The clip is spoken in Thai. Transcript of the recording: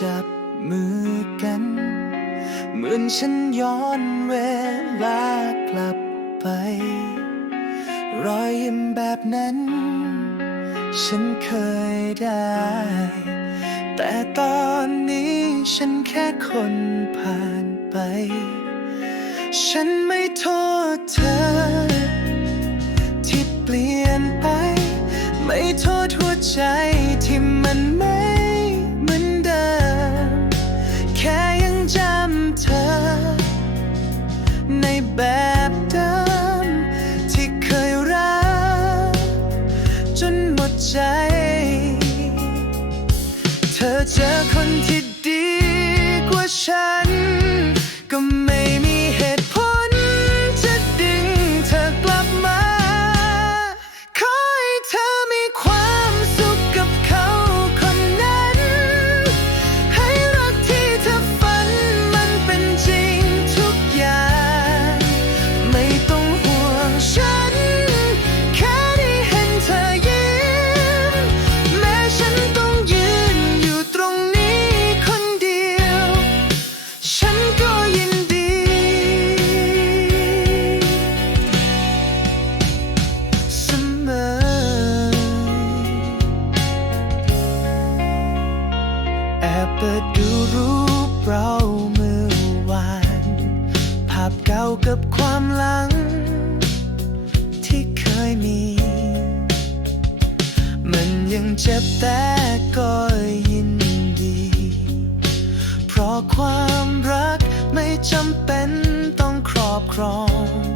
จับมือกัน เหมือนฉันย้อนเวลากลับไป รอยยิ้มแบบนั้น ฉันเคยได้ แต่ตอนนี้ฉันแค่คนผ่านไป ฉันไม่โทษเธอ ที่เปลี่ยนไป ไม่โทษหัวใจ เธอเจอคนที่ดีกว่าฉันก็ ปิดดูรูปเราเมื่อวาน ภาพเก่ากับความหลัง ที่เคยมี มันยังเจ็บแต่ก็ยินดี เพราะความรักไม่จำเป็นต้องครอบครอง